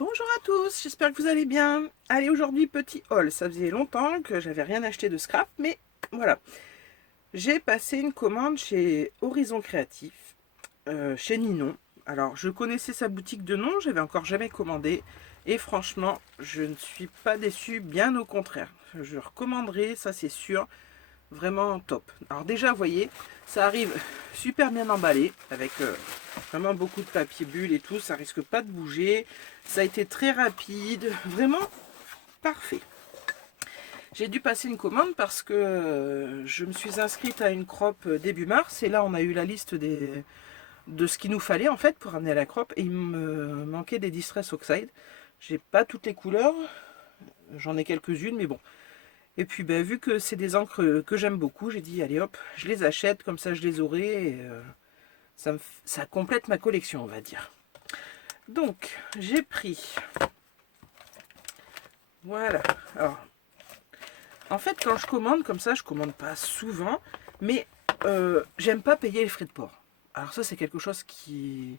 Bonjour à tous, j'espère que vous allez bien. Allez, aujourd'hui petit haul, ça faisait longtemps que j'avais rien acheté de scrap, mais voilà. J'ai passé une commande chez Horizon Créatif, chez Ninon. Alors je connaissais sa boutique de nom, j'avais encore jamais commandé. Et franchement, je ne suis pas déçue, bien au contraire. Je recommanderai, ça c'est sûr. Vraiment top. Alors déjà, vous voyez, ça arrive super bien emballé, avec vraiment beaucoup de papier bulle et tout, ça risque pas de bouger. Ça a été très rapide, vraiment parfait. J'ai dû passer une commande parce que je me suis inscrite à une crop début mars, et là on a eu la liste de ce qu'il nous fallait en fait pour amener à la crop, et il me manquait des Distress Oxide. J'ai pas toutes les couleurs, j'en ai quelques-unes, mais bon. Et puis ben, vu que c'est des encres que j'aime beaucoup, j'ai dit allez hop, je les achète, comme ça je les aurai. Et, ça complète ma collection, on va dire. Donc j'ai pris. Voilà. Alors, en fait, quand je commande comme ça, je commande pas souvent, mais j'aime pas payer les frais de port. Alors ça, c'est quelque chose qui...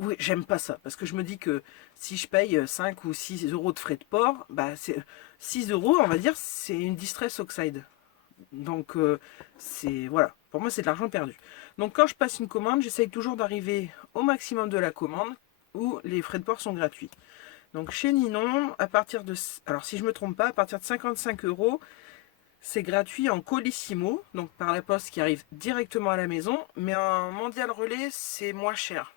Oui, j'aime pas ça, parce que je me dis que si je paye 5 ou 6 euros de frais de port, bah c'est 6 euros, on va dire, c'est une Distress Oxide. Donc, c'est voilà, pour moi, c'est de l'argent perdu. Donc, quand je passe une commande, j'essaye toujours d'arriver au maximum de la commande où les frais de port sont gratuits. Donc, chez Ninon, à partir de... Alors, si je ne me trompe pas, à partir de 55 euros, c'est gratuit en Colissimo, donc par la poste qui arrive directement à la maison. Mais en Mondial Relais, c'est moins cher.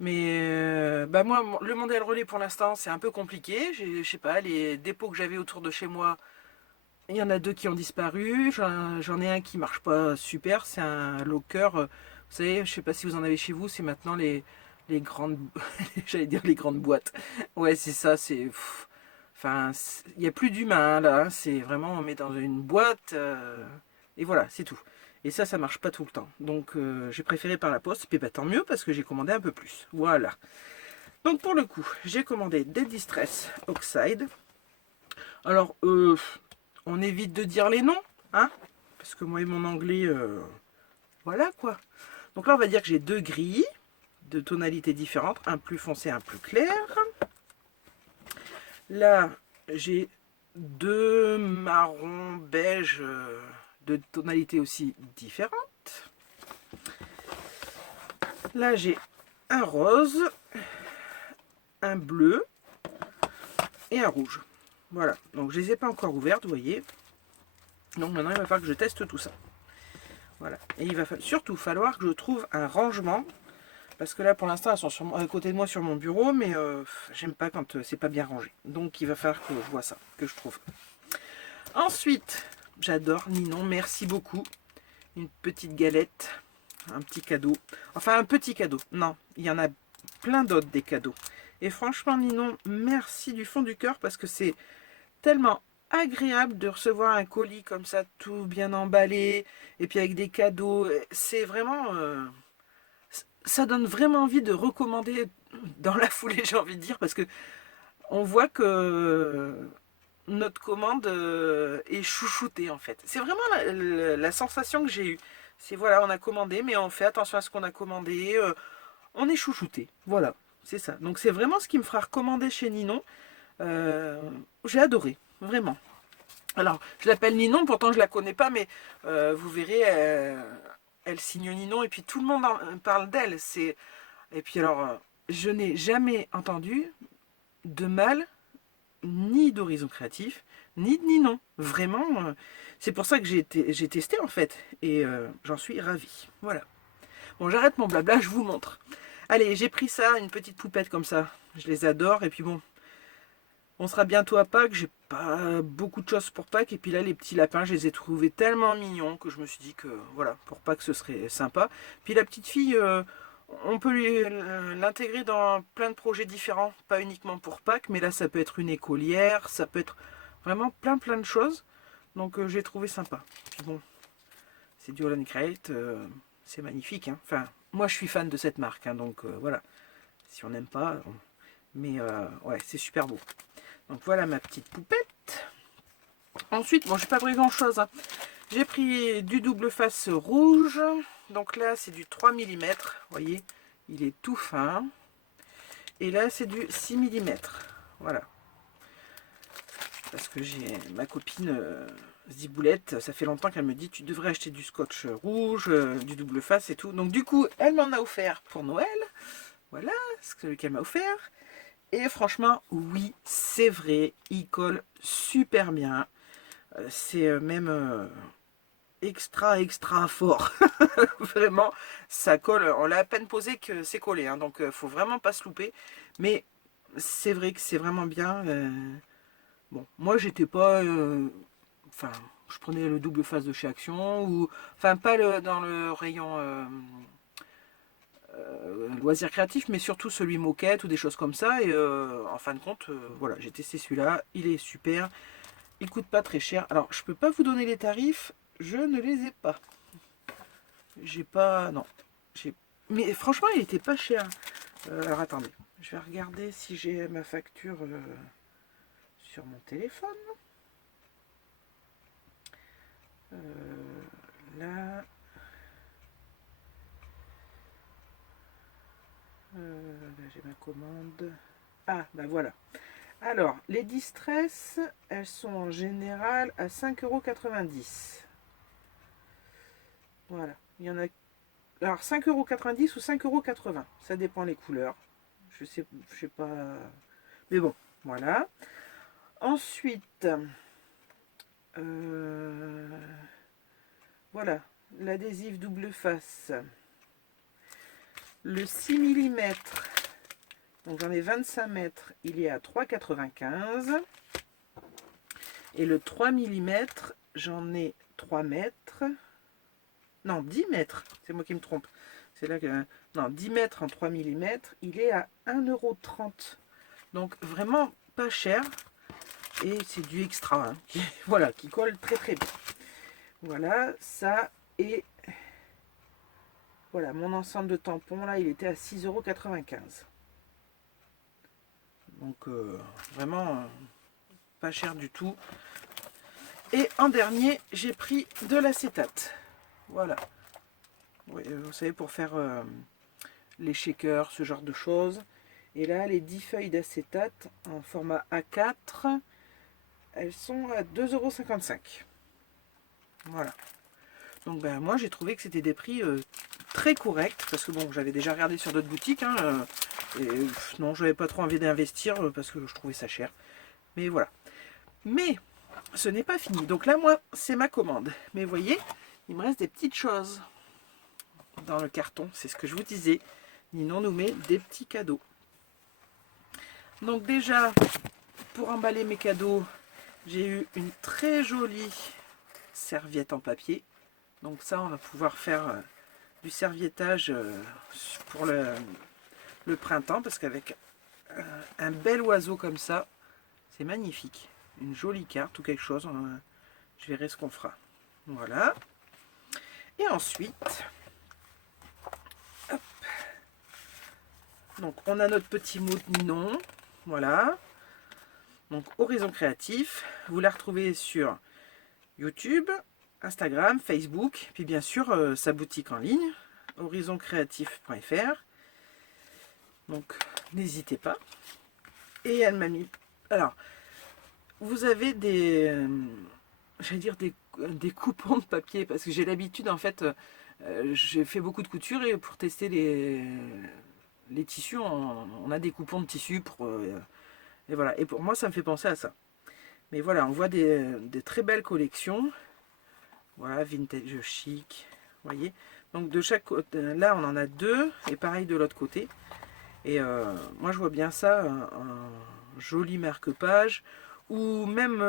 Mais bah moi, le Mondial Relais, pour l'instant, c'est un peu compliqué. Je sais pas, les dépôts que j'avais autour de chez moi, il y en a deux qui ont disparu. J'en ai un qui marche pas super. C'est un locker. Vous savez, je sais pas si vous en avez chez vous. C'est maintenant les grandes, j'allais dire les grandes boîtes. Ouais, c'est ça. C'est, enfin, il n'y a plus d'humain là. Hein. C'est vraiment, on met dans une boîte et voilà, c'est tout. Et ça marche pas tout le temps. Donc, j'ai préféré par la poste. Et puis, bah, tant mieux parce que j'ai commandé un peu plus. Voilà. Donc, pour le coup, j'ai commandé des Distress Oxide. Alors, on évite de dire les noms, hein, parce que moi et mon anglais, voilà quoi. Donc là, on va dire que j'ai deux gris de tonalités différentes, un plus foncé, un plus clair. Là, j'ai deux marrons beige de tonalités aussi différentes. Là, j'ai un rose, un bleu et un rouge. Voilà, donc je les ai pas encore ouvertes, vous voyez. Donc maintenant, il va falloir que je teste tout ça. Voilà. Et il va surtout falloir que je trouve un rangement. Parce que là, pour l'instant, elles sont à côté de moi sur mon bureau, mais j'aime pas quand c'est pas bien rangé. Donc, il va falloir que je vois ça, que je trouve. Ensuite, j'adore Ninon, merci beaucoup. Une petite galette, un petit cadeau. Enfin, un petit cadeau. Non, il y en a plein d'autres des cadeaux. Et franchement, Ninon, merci du fond du cœur parce que c'est tellement agréable de recevoir un colis comme ça, tout bien emballé, et puis avec des cadeaux. C'est vraiment... ça donne vraiment envie de recommander dans la foulée, j'ai envie de dire, parce que on voit que notre commande est chouchoutée en fait. C'est vraiment la sensation que j'ai eue. C'est voilà, on a commandé, mais on fait attention à ce qu'on a commandé. On est chouchouté. Voilà, c'est ça. Donc c'est vraiment ce qui me fera recommander chez Ninon. J'ai adoré, vraiment. Alors, je l'appelle Ninon, pourtant je la connais pas, mais vous verrez, elle signe Ninon et puis tout le monde parle d'elle. Et puis alors, je n'ai jamais entendu de mal ni d'Horizon Créatif, ni de Ninon. Vraiment, c'est pour ça que j'ai testé en fait, et j'en suis ravie. Voilà. Bon, j'arrête mon blabla, je vous montre. Allez, j'ai pris ça, une petite poupette comme ça. Je les adore, et puis bon, on sera bientôt à Pâques, j'ai pas beaucoup de choses pour Pâques, et puis là les petits lapins, je les ai trouvés tellement mignons que je me suis dit que voilà, pour Pâques ce serait sympa. Puis la petite fille, on peut l'intégrer dans plein de projets différents, pas uniquement pour Pâques, mais là ça peut être une écolière, ça peut être vraiment plein de choses, donc j'ai trouvé sympa. Puis bon, c'est du Holland Crate, c'est magnifique, hein. Enfin, moi je suis fan de cette marque, hein, donc voilà, si on n'aime pas, mais ouais, c'est super beau. Donc voilà ma petite poupette. Ensuite, bon, j'ai pas pris grand chose. Hein. J'ai pris du double face rouge. Donc là, c'est du 3 mm. Vous voyez, il est tout fin. Et là, c'est du 6 mm. Voilà. Parce que j'ai ma copine Ziboulette, ça fait longtemps qu'elle me dit tu devrais acheter du scotch rouge, du double face et tout. Donc du coup, elle m'en a offert pour Noël. Voilà, c'est celui qu'elle m'a offert. Et franchement, oui, c'est vrai, il colle super bien. C'est même extra fort. Vraiment, ça colle. On l'a à peine posé que c'est collé. Hein, donc, faut vraiment pas se louper. Mais c'est vrai que c'est vraiment bien. Bon, moi, j'étais pas... Enfin, je prenais le double face de chez Action. Ou, enfin, pas dans le rayon... loisirs créatifs, mais surtout celui moquette ou des choses comme ça. Et en fin de compte, voilà, j'ai testé celui-là. Il est super. Il coûte pas très cher. Alors, je peux pas vous donner les tarifs. Je ne les ai pas. J'ai pas... Non. Mais franchement, il était pas cher. Alors, attendez. Je vais regarder si j'ai ma facture sur mon téléphone. Là... là, j'ai ma commande. Ah, bah voilà. Alors, les Distress, elles sont en général à 5,90 €. Voilà. Il y en a... Alors, 5,90 € ou 5,80 €. Ça dépend les couleurs. Je sais pas... Mais bon, voilà. Ensuite, voilà, l'adhésif double face. Le 6 mm, donc j'en ai 25 mètres, il est à 3,95 €. Et le 3 mm, j'en ai 3 mètres. Non, 10 mètres, c'est moi qui me trompe. C'est là que... Non, 10 mètres en 3 mm, il est à 1,30 €. Donc vraiment pas cher. Et c'est du extra, hein, voilà, qui colle très bien. Voilà, ça, et voilà, mon ensemble de tampons, là, il était à 6,95 €. Donc, vraiment, pas cher du tout. Et en dernier, j'ai pris de l'acétate. Voilà. Oui, vous savez, pour faire les shakers, ce genre de choses. Et là, les 10 feuilles d'acétate en format A4, elles sont à 2,55 €. Voilà. Donc ben, moi j'ai trouvé que c'était des prix très corrects, parce que bon, j'avais déjà regardé sur d'autres boutiques, hein, et non, j'avais pas trop envie d'investir parce que je trouvais ça cher. Mais voilà. Mais ce n'est pas fini. Donc là, moi, c'est ma commande. Mais vous voyez, il me reste des petites choses dans le carton. C'est ce que je vous disais. Ninon nous met des petits cadeaux. Donc déjà, pour emballer mes cadeaux, j'ai eu une très jolie serviette en papier. Donc ça, on va pouvoir faire du serviettage pour le printemps, parce qu'avec un bel oiseau comme ça, c'est magnifique. Une jolie carte ou quelque chose, je verrai ce qu'on fera. Voilà. Et ensuite, hop, donc on a notre petit mot de Ninon. Voilà. Donc Horizon Créatif, vous la retrouvez sur YouTube, Instagram, Facebook, puis bien sûr sa boutique en ligne, horizoncreatif.fr. Donc n'hésitez pas. Et elle m'a mis... Alors, vous avez des... j'allais dire des coupons de papier, parce que j'ai l'habitude, en fait, j'ai fait beaucoup de couture, et pour tester les tissus, on a des coupons de tissu pour... et voilà. Et pour moi, ça me fait penser à ça. Mais voilà, on voit des très belles collections. Voilà, vintage chic, vous voyez. Donc de chaque côté, là on en a deux, et pareil de l'autre côté. Et moi je vois bien ça, un joli marque-page, ou même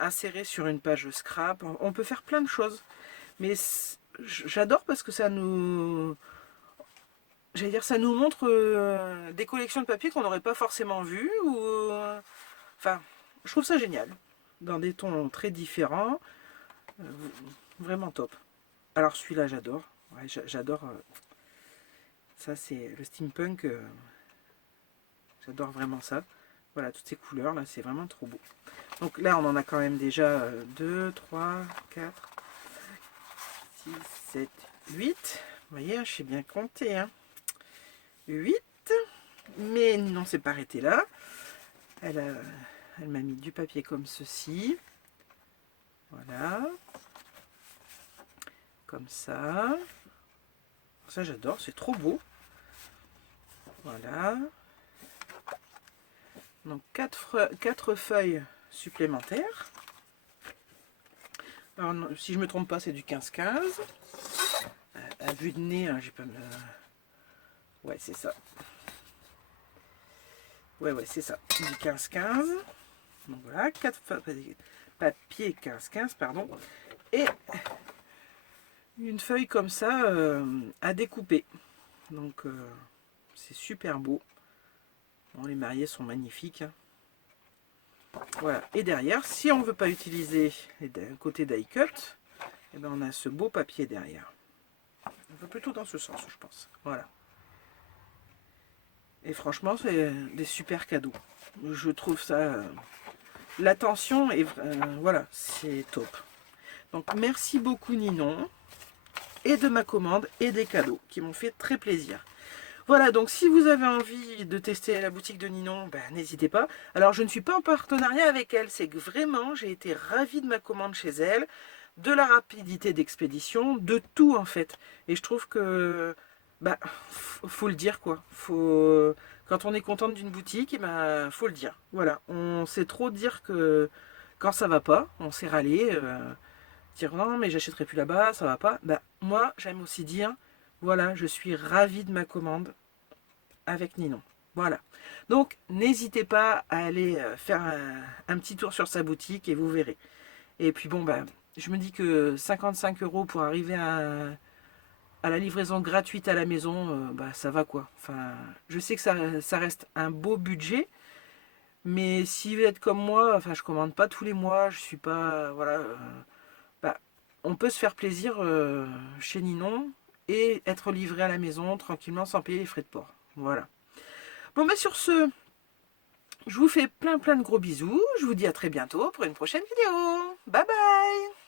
inséré sur une page scrap. On peut faire plein de choses. Mais j'adore parce que ça nous... J'allais dire, ça nous montre des collections de papier qu'on n'aurait pas forcément vues. Ou, enfin, je trouve ça génial. Dans des tons très différents. Vraiment top. Alors celui-là, j'adore. Ouais, j'adore. Ça, c'est le steampunk. J'adore vraiment ça. Voilà, toutes ces couleurs là, c'est vraiment trop beau. Donc là, on en a quand même déjà 2, 3, 4, 6, 7, 8. Vous voyez, je sais bien compter. Hein. 8. Mais Ninon s'est pas arrêtée là. Elle m'a mis du papier comme ceci. Voilà. Comme ça. Ça, j'adore, c'est trop beau. Voilà. Donc, 4 feuilles supplémentaires. Alors, non, si je me trompe pas, c'est du 15-15. À vue de nez, hein, j'ai pas me... Ouais, c'est ça. Ouais, c'est ça. Du 15-15. Donc voilà, 4 papiers 15-15, pardon. Et une feuille comme ça à découper. Donc, c'est super beau. Bon, les mariés sont magnifiques. Hein. Voilà. Et derrière, si on ne veut pas utiliser un côté die cut, eh ben on a ce beau papier derrière. On va plutôt dans ce sens, je pense. Voilà. Et franchement, c'est des super cadeaux. Je trouve ça... l'attention est... voilà, c'est top. Donc, merci beaucoup Ninon. Et de ma commande et des cadeaux qui m'ont fait très plaisir. Voilà, donc si vous avez envie de tester la boutique de Ninon, ben, n'hésitez pas. Alors, je ne suis pas en partenariat avec elle. C'est que vraiment, j'ai été ravie de ma commande chez elle, de la rapidité d'expédition, de tout en fait. Et je trouve que, bah, faut le dire quoi. Quand on est contente d'une boutique, ben, faut le dire. Voilà, on sait trop dire que quand ça va pas, on sait râler, dire non, mais j'achèterai plus là-bas, ça va pas. Bah, moi, j'aime aussi dire, voilà, je suis ravie de ma commande avec Ninon. Voilà. Donc, n'hésitez pas à aller faire un petit tour sur sa boutique et vous verrez. Et puis bon, bah, je me dis que 55 € pour arriver à la livraison gratuite à la maison, bah, ça va quoi. Enfin, je sais que ça reste un beau budget, mais si vous êtes comme moi, enfin, je commande pas tous les mois, je suis pas, voilà, bah, on peut se faire plaisir chez Ninon et être livré à la maison tranquillement sans payer les frais de port. Voilà. Bon, bah sur ce, je vous fais plein de gros bisous. Je vous dis à très bientôt pour une prochaine vidéo. Bye bye!